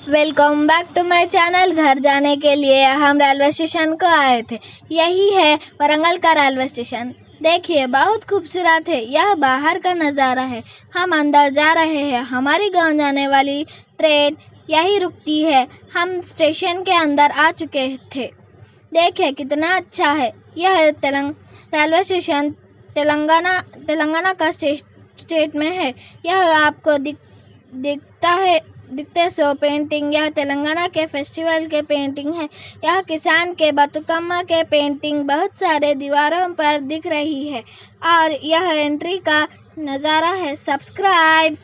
Welcome back to my channel. घर जाने के लिए हम रेलवे स्टेशन को आए थे। यही है वरंगल का रेलवे स्टेशन। देखिए बहुत खूबसूरत है। यह बाहर का नज़ारा है। हम अंदर जा रहे हैं। हमारी गांव जाने वाली ट्रेन यही रुकती है। हम स्टेशन के अंदर आ चुके थे। देखिए कितना अच्छा है। यह रेलवे स्टेशन तेलंगाना का स्टेट में है। यह आपको दिखते सो पेंटिंग। यह तेलंगाना के फेस्टिवल के पेंटिंग है। यह किसान के बतुकम्मा के पेंटिंग बहुत सारे दीवारों पर दिख रही है और यह एंट्री का नज़ारा है। सब्सक्राइब।